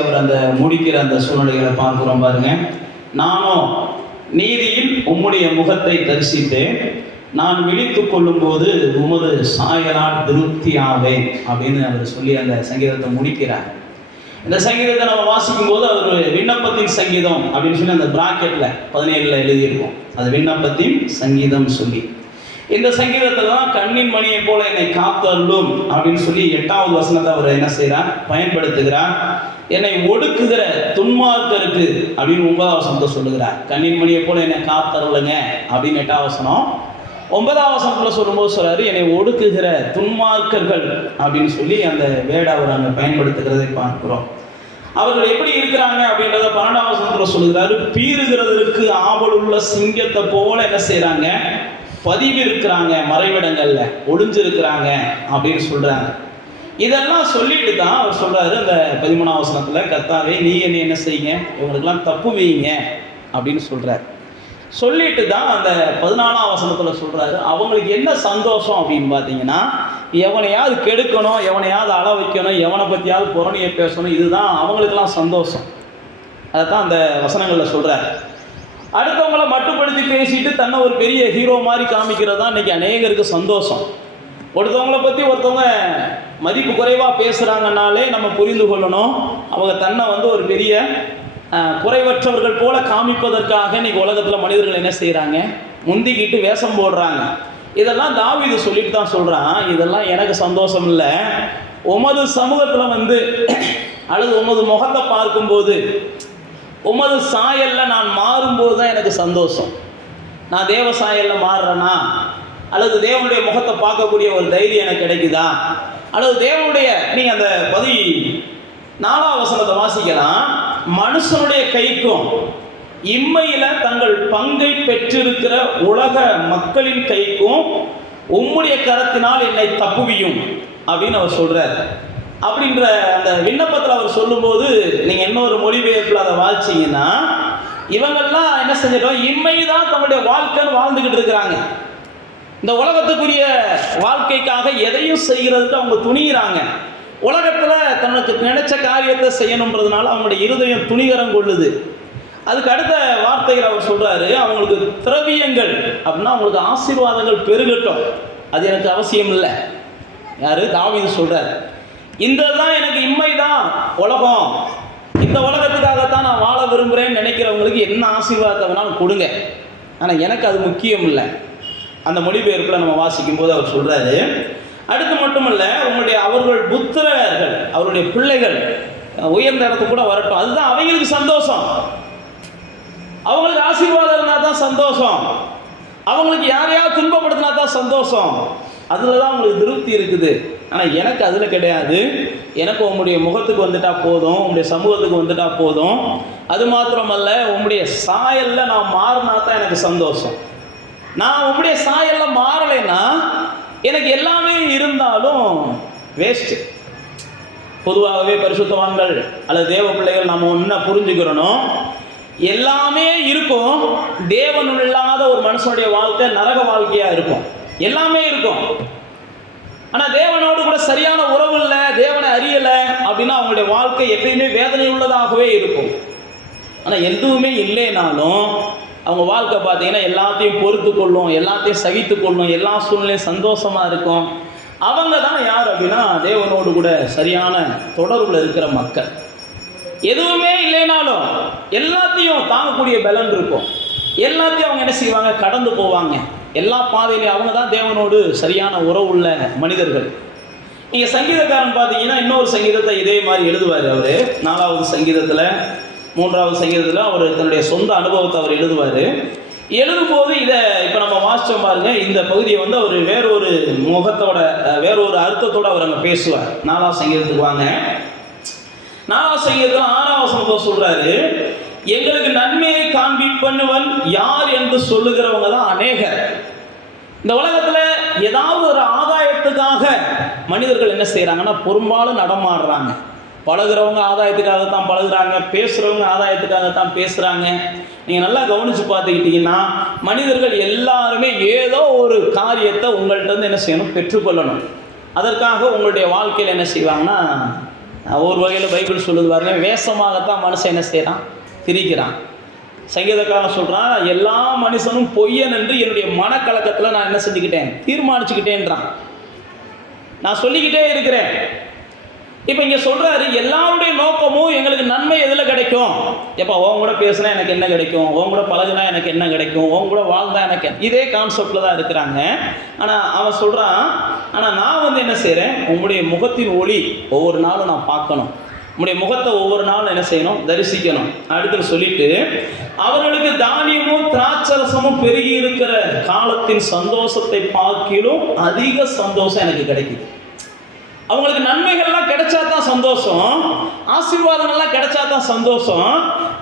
அவர் அந்த முடிக்கிற அந்த சூழ்நிலைகளை பார்க்கிறோம் பாருங்க. நானோ நீதியில் உம்முடைய முகத்தை தரிசித்தேன், நான் விழித்து கொள்ளும் போது உமது சாயலால் திருப்தி ஆவேன் அப்படின்னு அவர் சொல்லி அந்த சங்கீதத்தை முடிக்கிறார். இந்த சங்கீதத்தை நம்ம வாசிக்கும் போது அவர் விண்ணப்பத்தின் சங்கீதம் அப்படின்னு சொல்லி அந்த பிராக்கெட்ல 17 எழுதியிருக்கோம். அது விண்ணப்பத்தின் சங்கீதம் சொல்லி இந்த சங்கீதத்தில் தான் கண்ணின் மணியை போல என்னை காத்தருளும் அப்படின்னு சொல்லி 8வது வசனத்தை அவர் என்ன செய்கிறார், பயன்படுத்துகிறார். என்னை ஒடுக்குகிற துன்மார்க்கருக்கு அப்படின்னு 9வது வசனத்தை சொல்லுகிறார். கண்ணின் மணியை போல என்னை காத்தருளுங்க அப்படின்னு 8வது வசனம். 9வது வசனத்தில் சொல்லும்போது சொல்றாரு என்னை ஒடுக்குகிற துன்மார்க்கர்கள் அப்படின்னு சொல்லி அந்த வேர்டை அவர் அங்கே பயன்படுத்துகிறதை பார்க்கிறோம். அவர்கள் எப்படி இருக்கிறாங்க அப்படின்றத 12வது வசனத்தில் சொல்லுகிறாரு. பீறுகிறதற்கு ஆவல் உள்ள சிங்கத்தை போல என்ன செய்யறாங்க, பதிவு இருக்கிறாங்க, மறைவிடங்கள்ல ஒளிஞ்சிருக்கிறாங்க அப்படின்னு சொல்றாங்க. இதெல்லாம் சொல்லிட்டு தான் அவர் சொல்றாரு அந்த 13வது வசனத்துல, கர்த்தாவே நீ என்ன செய்யுங்க, இவங்களுக்கெல்லாம் தப்பு வைங்க அப்படின்னு சொல்றாரு. சொல்லிட்டு தான் அந்த 14வது வசனத்துல சொல்றாரு அவங்களுக்கு என்ன சந்தோஷம் அப்படின்னு பார்த்தீங்கன்னா, எவனையாவது கெடுக்கணும், எவனையாவது அள வைக்கணும், எவனை பற்றியாவது புறணியை பேசணும், இதுதான் அவங்களுக்கெல்லாம் சந்தோஷம். அதைத்தான் அந்த வசனங்களில் சொல்றாரு. அடுத்தவங்கள மட்டுப்படுத்தி பேசிட்டு தன்னை ஒரு பெரிய ஹீரோ மாதிரி காமிக்கிறது தான் இன்றைக்கி அநேகருக்கு சந்தோஷம். ஒருத்தவங்களை பற்றி ஒருத்தவங்க மதிப்பு குறைவாக பேசுகிறாங்கன்னாலே நம்ம புரிந்து கொள்ளணும், அவங்க தன்னை ஒரு பெரிய குறைவற்றவர்கள் போல காமிப்பதற்காக இன்றைக்கி உலகத்தில் மனிதர்கள் என்ன செய்கிறாங்க, முந்திக்கிட்டு வேஷம் போடுறாங்க. இதெல்லாம் தாவீது சொல்லிட்டு தான் சொல்கிறான், இதெல்லாம் எனக்கு சந்தோஷம் இல்லை, உமது சமூகத்தில் அல்லது உமது முகத்தை பார்க்கும்போது உமது சாயலில் நான் மாறும்போது தான் எனக்கு சந்தோஷம். நான் தேவ சாயலில் மாறுறேன்னா, அல்லது தேவனுடைய முகத்தை பார்க்கக்கூடிய ஒரு தைரியம் எனக்கு கிடைக்குதா, அல்லது தேவனுடைய நீங்கள் அந்த 14வது வசனத்தை வாசிக்கலாம். மனுஷனுடைய கைக்கும் இம்மையில் தங்கள் பங்கை பெற்றிருக்கிற உலக மக்களின் கைக்கும் உம்முடைய கரத்தினால் என்னை தப்புவியும் அப்படின்னு அவர் சொல்கிறார். அப்படின்ற அந்த விண்ணப்பத்தில் அவர் சொல்லும்போது நீங்கள் இன்னொரு மொழிபெயர்ப்பில் அதை வாசிங்கன்னா, இவங்கெல்லாம் என்ன செஞ்சிட்டோம், இம்மை தான் தன்னுடைய வாழ்க்கைன்னு வாழ்ந்துக்கிட்டு இருக்கிறாங்க. இந்த உலகத்துக்குரிய வாழ்க்கைக்காக எதையும் செய்கிறதுக்கு அவங்க துணிகிறாங்க. உலகத்தில் தனக்கு நினைச்ச காரியத்தை செய்யணுன்றதுனால அவங்களுடைய இருதயம் துணிகரம் கொள்ளுது. அதுக்கு அடுத்த வார்த்தைகள் அவர் சொல்கிறாரு, அவங்களுக்கு திரவியங்கள் அப்படின்னா அவங்களுக்கு ஆசீர்வாதங்கள் பெருகட்டும், அது எனக்கு அவசியம் இல்லை. யார், தாவீது சொல்கிறார். இந்த தான் எனக்கு இம்மை தான் உலகம், இந்த உலகத்துக்காகத்தான் நான் வாழ விரும்புகிறேன்னு நினைக்கிறவங்களுக்கு என்ன ஆசீர்வாதத்தை வேணாலும் கொடுங்க, ஆனால் எனக்கு அது முக்கியம் இல்லை. அந்த மொழிபெயர்ப்பில் நம்ம வாசிக்கும் போது அவர் சொல்கிறாரு. அடுத்து மட்டுமல்ல, அவர்கள் புத்திரர்கள், அவருடைய பிள்ளைகள் உயர்ந்த இடத்துக்கு கூட வரட்டும், அதுதான் அவங்களுக்கு சந்தோஷம். அவங்களுக்கு ஆசீர்வாதம் இருந்தால் தான் சந்தோஷம். அவங்களுக்கு யாரையாவது துன்பப்படுத்தினா தான் சந்தோஷம். அதில் தான் அவங்களுக்கு திருப்தி இருக்குது. ஆனால் எனக்கு அதில் கிடையாது. எனக்கு உங்களுடைய முகத்துக்கு வந்துட்டா போதும், உங்களுடைய சமூகத்துக்கு வந்துட்டா போதும். அது மாத்திரமல்ல, உங்களுடைய சாயலில் நான் மாறினா தான் எனக்கு சந்தோஷம். நான் உங்களுடைய சாயலில் மாறலைன்னா எனக்கு எல்லாமே இருந்தாலும் வேஸ்ட்டு. பொதுவாகவே பரிசுத்தவான்கள் அல்லது தேவ பிள்ளைகள் நம்ம ஒன்றா புரிஞ்சுக்கிறணும், எல்லாமே இருக்கும், தேவன் இல்லாத ஒரு மனுஷனுடைய வாழ்க்கை நரக வாழ்க்கையாக இருக்கும். எல்லாமே இருக்கும், ஆனால் தேவனோடு கூட சரியான உறவு இல்லை, தேவனை அறியலை அப்படின்னா அவங்களுடைய வாழ்க்கை எப்பயுமே வேதனை உள்ளதாகவே இருக்கும். ஆனால் எதுவுமே இல்லைனாலும் அவங்க வாழ்க்கை பார்த்தீங்கன்னா எல்லாத்தையும் பொறுத்து கொள்ளும், எல்லாத்தையும் சகித்து கொள்ளும், எல்லா சூழ்நிலையும் சந்தோஷமாக இருக்கும். அவங்க தான் யார் அப்படின்னா தேவனோடு கூட சரியான தொடர்பில் இருக்கிற மக்கள். எதுவுமே இல்லைனாலும் எல்லாத்தையும் தாங்கக்கூடிய பலன் இருக்கும். எல்லாத்தையும் அவங்க என்ன செய்வாங்க, கடந்து போவாங்க. எல்லா பாதையிலையும் அவங்க தான் தேவனோடு சரியான உறவு உள்ள மனிதர்கள். நீங்கள் சங்கீதக்காரன் பார்த்தீங்கன்னா இன்னொரு சங்கீதத்தை இதே மாதிரி எழுதுவார். அவர் 4வது சங்கீதத்தில் 3வது சங்கீதத்தில் அவர் தன்னுடைய சொந்த அனுபவத்தை அவர் எழுதுவார். எழுதும்போது இதை இப்போ நம்ம வாசித்தோம் பாருங்க, இந்த பகுதியை அவர் வேறொரு முகத்தோட வேறொரு அர்த்தத்தோடு அவர் அங்கே பேசுவார். 4வது சங்கீதத்துக்கு வாங்க. 4வது சங்கீதத்தில் 6வது வசனத்தை சொல்கிறாரு, எங்களுக்கு நன்மையை காண்பிப்பவன் யார் என்று சொல்லுகிறவங்க தான் அநேகர். இந்த உலகத்தில் ஏதாவது ஒரு ஆதாயத்துக்காக மனிதர்கள் என்ன செய்கிறாங்கன்னா பெரும்பாலும் நடமாடுறாங்க. பழகிறவங்க ஆதாயத்துக்காகத்தான் பழகுறாங்க, பேசுகிறவங்க ஆதாயத்துக்காகத்தான் பேசுகிறாங்க. நீங்கள் நல்லா கவனித்து பார்த்துக்கிட்டிங்கன்னா மனிதர்கள் எல்லாருமே ஏதோ ஒரு காரியத்தை உங்கள்கிட்ட என்ன செய்யணும், பெற்றுக்கொள்ளணும். அதற்காக உங்களுடைய வாழ்க்கையில் என்ன செய்வாங்கன்னா ஒரு வகையில் பைபிள் சொல்லுது பாருங்க, வேஷமாகத்தான் மனுஷன் என்ன செய்கிறான், திரிக்கிறான். சங்கீதக்காரன் சொல்கிறான், எல்லா மனுஷனும் பொய்யன் என்று என்னுடைய மனக்கலக்கத்தில் நான் என்ன செஞ்சுக்கிட்டேன், தீர்மானிச்சுக்கிட்டேன்றான். நான் சொல்லிக்கிட்டே இருக்கிறேன். இப்போ இங்கே சொல்கிறாரு, எல்லாருடைய நோக்கமும் எங்களுக்கு நன்மை எதில் கிடைக்கும், எப்போ உன் கூட பேசுனா எனக்கு என்ன கிடைக்கும், உன் கூட பழகுனா எனக்கு என்ன கிடைக்கும், உன் கூட வாழ்ந்தா எனக்கு, இதே கான்செப்டில் தான் இருக்கிறாங்க. ஆனால் அவன் சொல்கிறான், ஆனால் நான் என்ன செய்கிறேன், உங்களுடைய முகத்தின் ஒளி ஒவ்வொரு நாளும் நான் பார்க்கணும், உங்களுடைய முகத்தை ஒவ்வொரு நாளும் என்ன செய்யணும், தரிசிக்கணும். அடுத்து சொல்லிட்டு, அவர்களுக்கு தானியமும் திராட்சரசமும் பெருகி இருக்கிற காலத்தின் சந்தோஷத்தை பார்க்கிலும் அதிக சந்தோஷம் எனக்கு கிடைக்குது. அவங்களுக்கு நன்மைகள்லாம் கிடைச்சா தான் சந்தோஷம், ஆசீர்வாதங்கள்லாம் கிடைச்சா தான் சந்தோஷம்.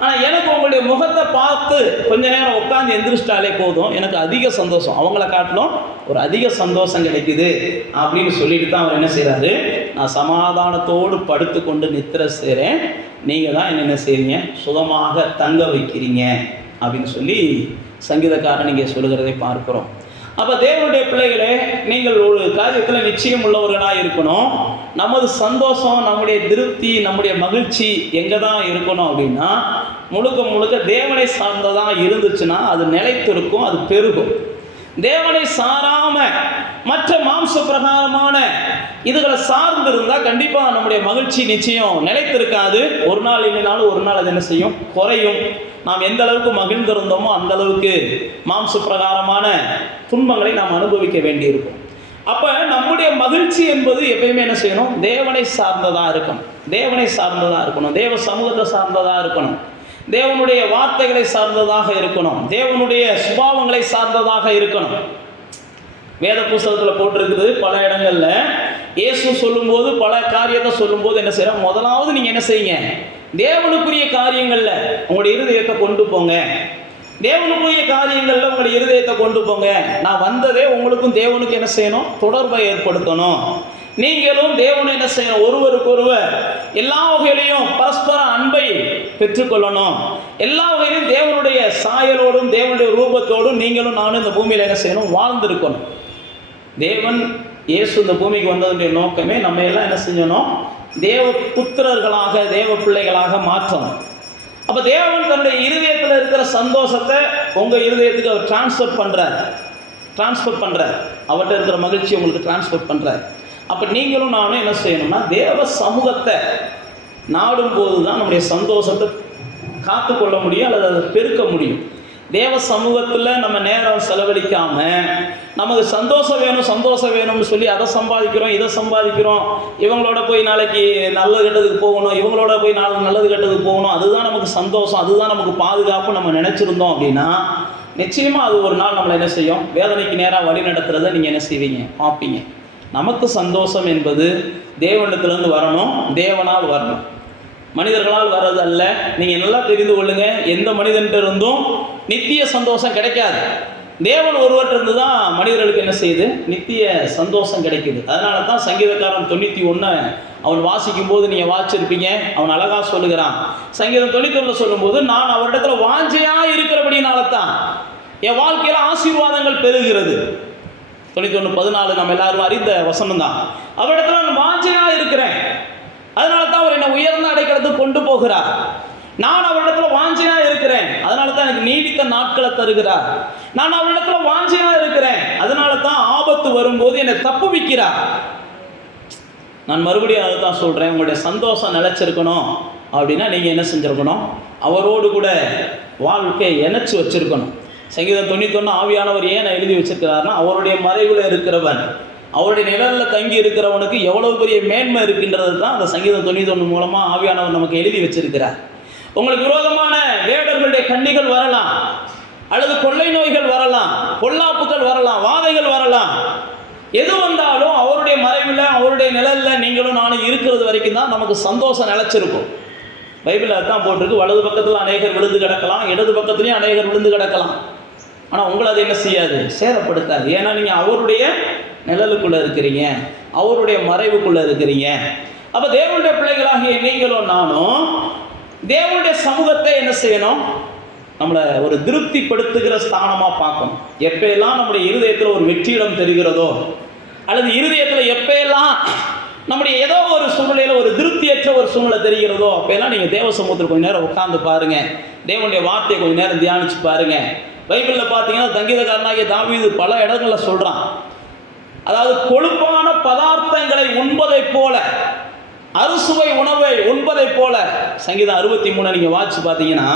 ஆனால் எனக்கு உங்களுடைய முகத்தை பார்த்து கொஞ்ச நேரம் உட்காந்து எந்திரிச்சிட்டாலே போதும், எனக்கு அதிக சந்தோஷம், அவங்கள காட்டிலும் ஒரு அதிக சந்தோஷம் கிடைக்குது அப்படின்னு சொல்லிட்டு தான் அவர் என்ன செய்கிறாரு, நான் சமாதானத்தோடு படுத்து கொண்டு நித்திரை செய்கிறேன், நீங்கள் தான் என்ன செய்றீங்க, சுகமாக தங்க வைக்கிறீங்க அப்படின்னு சொல்லி சங்கீதக்காரன் நீங்கள் சொல்லுகிறதை பார்க்குறோம். அப்போ தேவனுடைய பிள்ளைகளே, நீங்கள் ஒரு காரியத்தில் நிச்சயம் உள்ளவர்களாக இருக்கணும். நமது சந்தோஷம், நம்முடைய திருப்தி, நம்முடைய மகிழ்ச்சி எங்கே தான் இருக்கணும் அப்படின்னா, முழுக்க முழுக்க தேவனை சார்ந்ததாக இருந்துச்சுன்னா அது நிலைத்திருக்கும், அது பெருகும். தேவனை சாராம மற்ற மாம்ச பிரகாரமான இதுகளை சார்ந்து இருந்தால் கண்டிப்பாக நம்முடைய மகிழ்ச்சி நிச்சயம் நிலைத்திருக்காது. ஒரு நாள் இல்லைனாலும் ஒரு நாள் அது என்ன செய்யும், குறையும். நாம் எந்த அளவுக்கு மகிழ்ந்திருந்தோமோ அந்த அளவுக்கு மாம்ச பிரகாரமான துன்பங்களை நாம் அனுபவிக்க வேண்டியிருக்கும். அப்போ நம்முடைய மகிழ்ச்சி என்பது எப்பயுமே என்ன செய்யணும், தேவனை சார்ந்ததாக இருக்கணும், தேவனை சார்ந்ததாக இருக்கணும், தேவ சமூகத்தை சார்ந்ததாக இருக்கணும், தேவனுடைய வார்த்தைகளை சார்ந்ததாக இருக்கணும், தேவனுடைய சுபாவங்களை சார்ந்ததாக இருக்கணும். வேத புஸ்தகத்தில் போட்டிருக்குது பல இடங்கள்ல. இயேசு சொல்லும்போது, பல காரியத்தை சொல்லும்போது என்ன செய்யறோம், முதலாவது நீங்கள் என்ன செய்யுங்க, தேவனுக்குரிய காரியங்களில் உங்களுடைய இருதயத்தை கொண்டு போங்க, தேவனுக்குரிய காரியங்களில் உங்களுடைய இருதயத்தை கொண்டு போங்க. நான் வந்ததே உங்களுக்கும் தேவனுக்கு என்ன செய்யணும், தொடர்பை ஏற்படுத்தணும். நீங்களும் தேவனை என்ன செய்யணும், ஒருவருக்கொருவர் எல்லா வகையிலையும் பரஸ்பர அன்பை பெற்றுக்கொள்ளணும். எல்லா வகையிலும் தேவனுடைய சாயலோடும் தேவனுடைய ரூபத்தோடும் நீங்களும் நானும் இந்த பூமியில் என்ன செய்யணும், வாழ்ந்திருக்கணும். தேவன் இயேசு இந்த பூமிக்கு வந்ததுடைய நோக்கமே நம்ம எல்லாம் என்ன செஞ்சணும், தேவ புத்திரர்களாக, தேவ பிள்ளைகளாக மாற்றணும். அப்போ தேவன் தன்னுடைய இருதயத்தில் இருக்கிற சந்தோஷத்தை உங்கள் இருதயத்துக்கு அவர் டிரான்ஸ்ஃபர் பண்ணுறார், அவர்கிட்ட இருக்கிற மகிழ்ச்சி உங்களுக்கு டிரான்ஸ்ஃபர் பண்ணுறார். அப்போ நீங்களும் நானும் என்ன செய்யணும்னா, தேவ சமூகத்தை நாடும் போது தான் நம்முடைய சந்தோஷத்தை காத்துக்கொள்ள முடியும், அல்லது அதை பெருக்க முடியும். தேவ சமூகத்தில் நம்ம நேரம் செலவழிக்காமல் நமக்கு சந்தோஷம் வேணும்னு சொல்லி அதை சம்பாதிக்கிறோம், இதை சம்பாதிக்கிறோம், இவங்களோட போய் நாளைக்கு நல்லது கெட்டதுக்கு போகணும், இவங்களோட போய் நாளைக்கு நல்லது கெட்டதுக்கு போகணும், அதுதான் நமக்கு சந்தோஷம், அதுதான் நமக்கு பாதுகாப்பு நம்ம நினச்சிருந்தோம் அப்படின்னா நிச்சயமாக அது ஒரு நாள் நம்மளை என்ன செய்யும், வேதனைக்கு நேராக வழி நடத்துறதை நீங்கள் என்ன செய்வீங்க, பார்ப்பீங்க. நமக்கு சந்தோஷம் என்பது தேவனிடத்திலிருந்து வரணும், தேவனால் வரணும், மனிதர்களால் வர்றது அல்ல. நீங்கள் நல்லா தெரிந்து கொள்ளுங்க, எந்த மனிதன்கிட்ட இருந்தும் நித்திய சந்தோஷம் கிடைக்காது. தேவன் ஒருவற்றிருந்து தான் மனிதர்களுக்கு என்ன செய்யுது, நித்திய சந்தோஷம் கிடைக்குது. அதனால தான் சங்கீதக்காரன் 91 அவன் வாசிக்கும் போது நீங்கள் வாசிச்சிருப்பீங்க, அவன் அழகாக சொல்லுகிறான். சங்கீதம் 91 சொல்லும்போது, நான் அவரிடத்துல வாஞ்சையாக இருக்கிறபடினால தான் என் வாழ்க்கையில் ஆசீர்வாதங்கள் பெறுகிறது. 91:14 நம்ம எல்லாரும் அறிந்த வசனம் தான். அவரிடத்துல நான் வாஞ்சையாக இருக்கிறேன், அதனால தான் அவர் என்னை உயர்ந்த அடைக்கலத்துக்கு கொண்டு போகிறார். நான் அவரிடத்துல வாஞ்சையாக இருக்கிறேன், அதனால தான் எனக்கு நீடித்த நாட்களை தருகிறார். நான் அவரிடத்துல வாஞ்சையாக இருக்கிறேன், அதனால தான் ஆபத்து வரும்போது என்னை தப்புவிக்கிறார். நான் மறுபடியும் அதை தான் சொல்கிறேன், உங்களுடைய சந்தோஷம் நிலைச்சிருக்கணும் அப்படின்னா நீங்கள் என்ன செஞ்சுருக்கணும், அவரோடு கூட வாழ்க்கையை இணைச்சி வச்சுருக்கணும். சங்கீதம் 91 ஆவியானவர் ஏன் எழுதி வச்சிருக்கிறாருன்னா, அவருடைய மறைவில் இருக்கிறவன், அவருடைய நிழலில் தங்கி இருக்கிறவனுக்கு எவ்வளவு பெரிய மேன்மை இருக்கின்றது தான் அந்த சங்கீதம் 91 மூலமாக ஆவியானவர் நமக்கு எழுதி வச்சிருக்கிறார். உங்களுக்கு விரோதமான வேடர்களுடைய கண்ணிகள் வரலாம், அல்லது கொள்ளை நோய்கள் வரலாம், பொல்லாப்புகள் வரலாம், வாதைகள் வரலாம். எது வந்தாலும் அவருடைய மறைவில், அவருடைய நிழலில் நீங்களும் நானும் இருக்கிறது வரைக்கும் தான் நமக்கு சந்தோஷம் நிலைச்சிருக்கும். பைபிளில் அதுதான் போட்டிருக்கு, வலது பக்கத்தில் அநேகர் விழுந்து கிடக்கலாம், இடது பக்கத்துலேயும் அநேகர் விழுந்து கிடக்கலாம். ஆனால் உங்களை அதை என்ன செய்யாது, சேதப்படுத்தாது. ஏன்னா நீங்கள் அவருடைய நிழலுக்குள்ளே இருக்கிறீங்க, அவருடைய மறைவுக்குள்ளே இருக்கிறீங்க. அப்போ தேவனுடைய பிள்ளைகளாகிய நீங்களும் நானும் தேவனுடைய சமூகத்தை என்ன செய்யணும், நம்மளை ஒரு திருப்திப்படுத்துகிற ஸ்தானமாக பார்க்கணும். எப்பெல்லாம் நம்முடைய இருதயத்தில் ஒரு வெற்றிடம் தெரிகிறதோ, அல்லது இருதயத்தில் எப்பெல்லாம் நம்முடைய ஏதோ ஒரு சூழ்நிலையில் ஒரு திருப்தியற்ற ஒரு சூழ்நிலை தெரிகிறதோ அப்போல்லாம் நீங்கள் தேவ சமூகத்தில் கொஞ்சம் நேரம் உட்காந்து பாருங்கள், தேவனுடைய வார்த்தையை கொஞ்சம் நேரம் தியானித்து பாருங்கள். பைபிளில் பார்த்தீங்கன்னா சங்கீதக்காரனாகிய தாவீது பல இடங்களில் சொல்கிறான், அதாவது கொழுப்பான பதார்த்தங்களை உண்பதை போல, அறுசுவை உணவை உண்பதை போல. சங்கீதம் 63 நீங்கள் வாட்சி பார்த்தீங்கன்னா,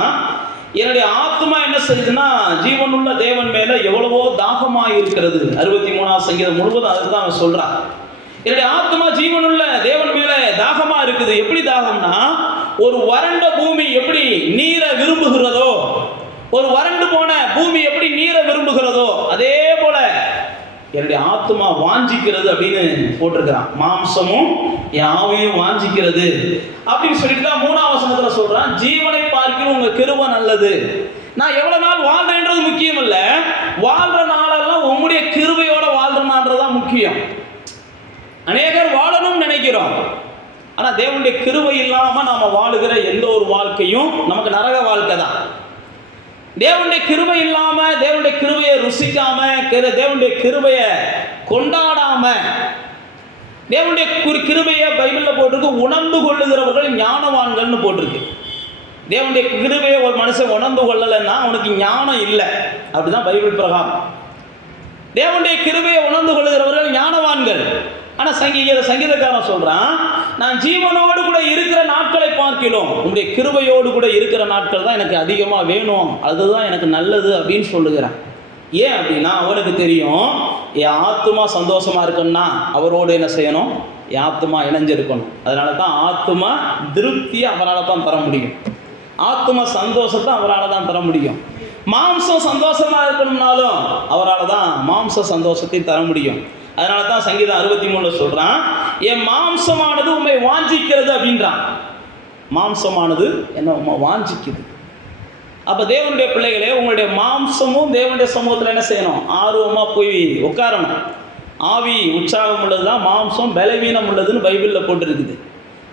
என்னுடைய ஆத்மா என்ன செய்யுதுன்னா ஜீவனுள்ள தேவன் மேலே எவ்வளவோ தாகமாக இருக்கிறது. 63ஆம் சங்கீதம் முழுவதும் அதுதான் அவன் சொல்கிறான். என்னுடைய ஆத்மா ஜீவனுள்ள தேவன் மேலே தாகமாக இருக்குது. எப்படி தாகம்னா, ஒரு வறண்ட பூமி எப்படி நீரை விரும்புகிறதோ, ஒரு வறண்டு போன பூமி எப்படி நீரை விரும்புகிறதோ அதே போல என்னுடைய ஆத்மா வாஞ்சிக்கிறது அப்படின்னு போட்டிருக்கிறான். மாம்சமும் என் ஆவியும் வாஞ்சிக்கிறது அப்படின்னு சொல்லிட்டு தான் 3ஆம் வசனத்தில் சொல்றான், ஜீவனை பார்க்கணும் உங்க கிருபை நல்லது. நான் எவ்வளவு நாள் வாழ்றேன்றது முக்கியம் இல்ல, வாழ்ற நாளெல்லாம் உங்களுடைய கிருபையோட வாழ்றனான்றதான் முக்கியம். அநேகர் வாழணும்னு நினைக்கிறோம், ஆனா தேவனுடைய கிருபை இல்லாம நாம வாழுகிற எந்த ஒரு வாழ்க்கையும் நமக்கு நரக வாழ்க்கை தான். தேவனுடைய கிருபை இல்லாம, தேவனுடைய கிருபையை ருசிக்காம, தேவனுடைய கிருபையை கொண்டாடாம, தேவனுடைய கிருபையை பைபிளில் போட்டிருக்கு உணர்ந்து கொள்ளுகிறவர்கள் ஞானவான்கள்னு போட்டிருக்கு. தேவனுடைய கிருபையை ஒரு மனுஷன் உணர்ந்து கொள்ளலைன்னா அவனுக்கு ஞானம் இல்லை, அப்படிதான் பைபிள் பிரகாரம். தேவனுடைய கிருபையை உணர்ந்து கொள்ளுகிறவர்கள் ஞானவான்கள். ஆனால் சங்கீதக்காரன் சொல்றான், நான் ஜீவனோடு கூட இருக்கிற நாட்களை பார்க்கிறோம் உங்களுடைய கிருபையோடு கூட இருக்கிற நாட்கள் தான் எனக்கு அதிகமாக வேணும், அதுதான் எனக்கு நல்லது அப்படின்னு சொல்லுகிறான். ஏன் அப்படின்னா அவனுக்கு தெரியும், என் ஆத்மா சந்தோஷமா இருக்குன்னா அவரோடு என்ன செய்யணும், என் ஆத்மா இணைஞ்சிருக்கணும். அதனால தான் ஆத்மா திருப்தியை அவரால் தான் தர முடியும், ஆத்மா சந்தோஷத்தை அவரால் தான் தர முடியும். மாம்சம் சந்தோஷமா இருக்கணும்னாலும் அவரால் தான் மாம்ச சந்தோஷத்தை தர முடியும். அதனால தான் சங்கீதம் 63 சொல்றான், என் மாம்சமானது உண்மை வாஞ்சிக்கிறது அப்படின்றான். மாம்சமானது என்ன உண்மை வாஞ்சிக்குது. அப்ப தேவனுடைய பிள்ளைகளே, உங்களுடைய மாம்சமும் தேவனுடைய சமூகத்தில் என்ன செய்யணும், ஆர்வமா போய் உட்காரணும். ஆவி உற்சாகம் உள்ளதுதான், மாம்சம் பலவீனம் உள்ளதுன்னு பைபிளில் போட்டிருக்குது.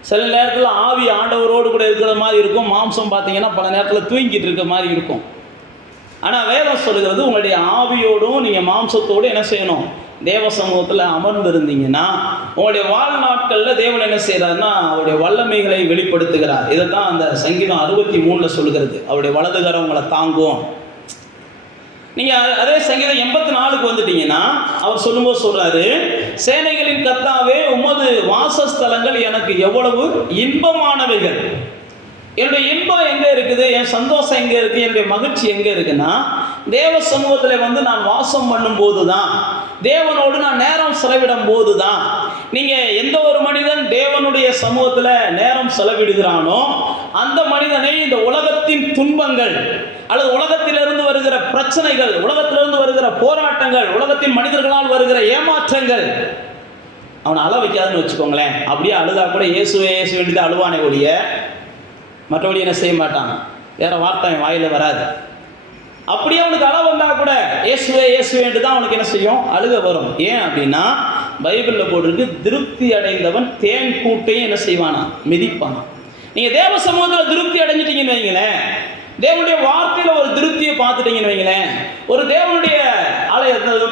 சில நேரத்தில் ஆவி ஆண்டவரோடு கூட இருக்கிற மாதிரி இருக்கும், மாம்சம் பார்த்தீங்கன்னா பல நேரத்தில் தூங்கிட்டு இருக்க மாதிரி இருக்கும். ஆனால் வேதம் சொல்லுகிறது, உங்களுடைய ஆவியோடும் நீங்கள் மாம்சத்தோடு என்ன செய்யணும், தேவ சமூகத்தில் அமர்ந்திருந்தீங்கன்னா உங்களுடைய வாழ்நாட்களில் தேவன் என்ன செய்கிறாருன்னா அவருடைய வல்லமைகளை வெளிப்படுத்துகிறார். இதைத்தான் அந்த சங்கீதம் 63 சொல்லுகிறது, அவருடைய வலதுகரம் உங்களை தாங்கும். நீங்கள் அதே சங்கீதம் 84 வந்துட்டீங்கன்னா அவர் சொல்லும்போது சொல்கிறாரு, சேனைகளின் கர்த்தாவே உமது வாசஸ்தலங்கள் எனக்கு எவ்வளவு இன்பமானவைகள். என்னுடைய இன்பம் எங்கே இருக்குது, என் சந்தோஷம் எங்கே இருக்குது, என்னுடைய மகிழ்ச்சி எங்கே இருக்குன்னா தேவ சமூகத்தில் வந்து நான் வாசம் பண்ணும்போது தான், தேவனோடு நான் நேரம் செலவிடும் போது தான். நீங்கள் எந்த ஒரு மனிதன் தேவனுடைய சமூகத்தில் நேரம் செலவிடுகிறானோ அந்த மனிதனை இந்த உலகத்தின் துன்பங்கள் அல்லது உலகத்திலிருந்து வருகிற பிரச்சனைகள், உலகத்திலிருந்து வருகிற போராட்டங்கள், உலகத்தின் மனிதர்களால் வருகிற ஏமாற்றங்கள் அவனை அழ வைக்காதுன்னு வச்சுக்கோங்களேன். அப்படியே அழுதா கூட இயேசுவே இயேசு வேண்டிதான் அழுவானே ஒழிய மற்றபடி என்ன செய்ய மாட்டாங்க, வேற வார்த்தை வாயில் வராது. அப்படியே அவனுக்கு அழ வந்தால் கூட இயேசுவே இயேசுவேன்ட்டு தான் அவனுக்கு என்ன செய்யும், அழுக வரும். ஏன் அப்படின்னா பைபிளில் போட்டிருக்கு, திருப்தி அடைந்தவன் தேன் கூட்டையும் என்ன செய்வானா, மிதிப்பானா. நீங்கள் தேவ சமூகத்தில் திருப்தி அடைஞ்சிட்டீங்கன்னு வைங்களேன், தேவனுடைய வார்த்தையில் ஒரு திருப்தியை பார்த்துட்டீங்கன்னு வைங்களேன், ஒரு தேவனுடைய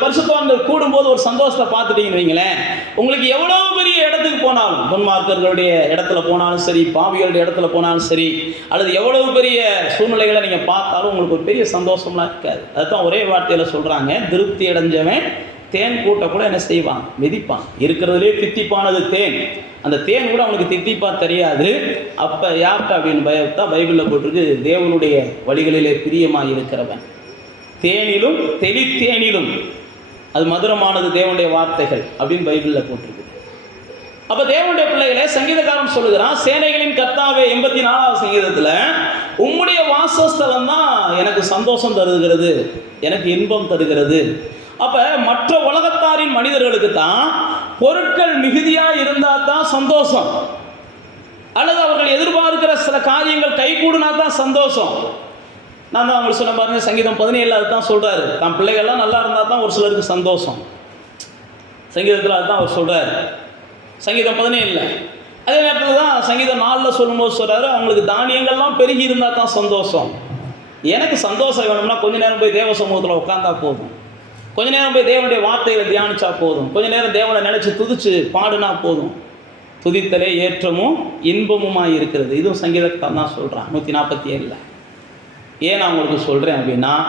பரிசுத்தவான்கள் கூடும்போது ஒரு சந்தோஷத்தை பார்த்துட்டீங்கன்னு வைங்களேன், உங்களுக்கு எவ்வளோ பெரிய இடத்துக்கு போனாலும், துன்மார்க்கர்களுடைய இடத்துல போனாலும் சரி, பாவிகளுடைய இடத்துல போனாலும் சரி, அல்லது எவ்வளவு பெரிய சூழ்நிலைகளை நீங்கள் பார்த்தாலும் உங்களுக்கு ஒரு பெரிய சந்தோஷம்லாம் இருக்காது. அதுதான் ஒரே வார்த்தையில் சொல்கிறாங்க, திருப்தி அடைஞ்சவன் தேன் கூட்ட கூட என்ன செய்வான், மிதிப்பான். இருக்கிறதுலே தித்திப்பானது தேன், அந்த தேன் கூட அவனுக்கு தித்திப்பா தெரியாது. அப்போ யார்கிட்ட அப்படின்னு பயத்தா பைபிளில் போட்டிருக்கு, தேவனுடைய வழிகளிலே பிரியமாக இருக்கிறவன். தேனிலும் தெளித்தேனிலும் அது மதுரமானது தேவனுடைய வார்த்தைகள் அப்படின்னு பைபிளில் போட்டிருக்கு. அப்போ தேவனுடைய பிள்ளைகளே, சங்கீதக்காரன் சொல்லுகிறான், சேனைகளின் கர்த்தாவே 84ஆவது சங்கீதத்தில் உம்முடைய வாசஸ்தலம் தான் எனக்கு சந்தோஷம் தருகிறது, எனக்கு இன்பம் தருகிறது. அப்போ மற்ற உலகத்தாரின் மனிதர்களுக்கு தான் பொருட்கள் மிகுதியாக இருந்தால் தான் சந்தோஷம், அல்லது அவர்கள் எதிர்பார்க்கிற சில காரியங்கள் கைகூடுனா தான் சந்தோஷம். நான் தான் அவங்களுக்கு சொன்ன பாருங்க, சங்கீதம் 17 அதுதான் சொல்கிறாரு, தன் பிள்ளைகள்லாம் நல்லா இருந்தால் தான் ஒரு சிலருக்கு சந்தோஷம். சங்கீதத்தில் அதுதான் அவர் சொல்கிறார், சங்கீதம் 17. அதே நேரத்தில் தான் சங்கீதம் 4 சொல்லும்போது சொல்கிறாரு, அவங்களுக்கு தானியங்கள்லாம் பெருகி இருந்தால் தான் சந்தோஷம். எனக்கு சந்தோஷம் வேணும்னா கொஞ்ச நேரம் போய் தேவ சமூகத்தில் உட்காந்தா போதும், கொஞ்ச நேரம் போய் தேவனுடைய வார்த்தைகளை தியானிச்சா போதும், கொஞ்ச நேரம் தேவனை நினச்சி துதிச்சு பாடுனா போதும். துதித்தலே ஏற்றமும் இன்பமுமாக இருக்கிறது. இதுவும் சங்கீதக்காரன் தான் சொல்கிறான் 147. ஏன் நான் உங்களுக்கு சொல்கிறேன் அப்படின்னா,